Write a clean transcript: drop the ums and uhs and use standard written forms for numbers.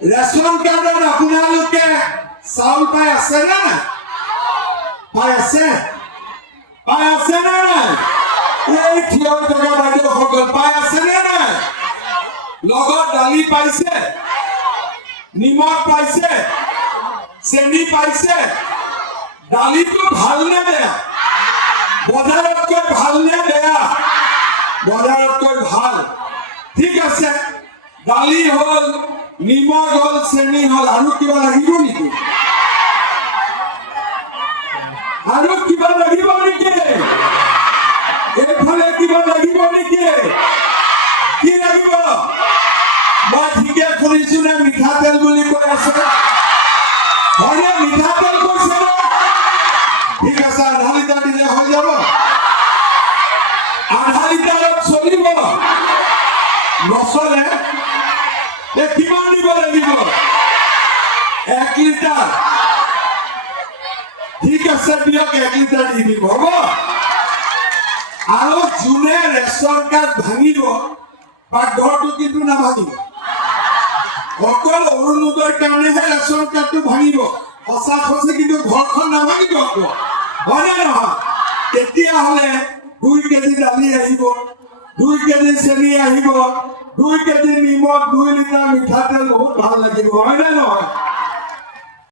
Ration কাৰ্ডত আপোনালোকে চাউল পাই আছে নে নাই? পাই আছে? পাই আছে নে নাই? এই থিয় হৈ থকা বাইদেউসকল পাই আছে নে নাই? লগত দালি পাইছে, নিমখ পাইছে, চেনি পাইছে। দালিটো ভাল নে বেয়া? বজাৰতকৈ ভাল নে বেয়া? বজাৰতকৈ ভাল। ঠিক আছে, দালি হল, নিমখ হল, চেনি হল, আৰু কিবা লাগিব নেকি? আৰু কিবা লাগিব নেকি? এইফালে কিবা লাগিব নেকি? কি লাগিব? মই ঠিকে শুনিছো নে মিঠাতেল বুলি কৈ আছে? হয়নে মিঠাতেল কৈছে নে? ঠিক আছে, আধা লিটাৰ দিলে হৈ যাব। আধা লিটাৰত চলিব, নচলে কিমান দিব লাগিব? 1 লিটাৰ। ঠিক আছে, দিয়ক 1 লিটাৰ দি দিব, হ'ব? আৰু যোনে ৰেচন কাৰ্ড ভাঙিব ঘৰটো কিন্তু নাভাঙিব। অকল অৰুণোদয়ৰ কাৰণেহে ৰেচন কাৰ্ডটো ভাঙিব। সঁচা সঁচি কিন্তু ঘৰখন নাভাঙিব আকৌ, হয়নে নহয়? তেতিয়াহ'লে 2 কেজি দালি আহিব, 2 কেজি চেনি আহিব, 2 কেজি নিমখ, 2 লিটাৰ মিঠাতেল, বহুত ভাল লাগিব, হয়নে নহয়?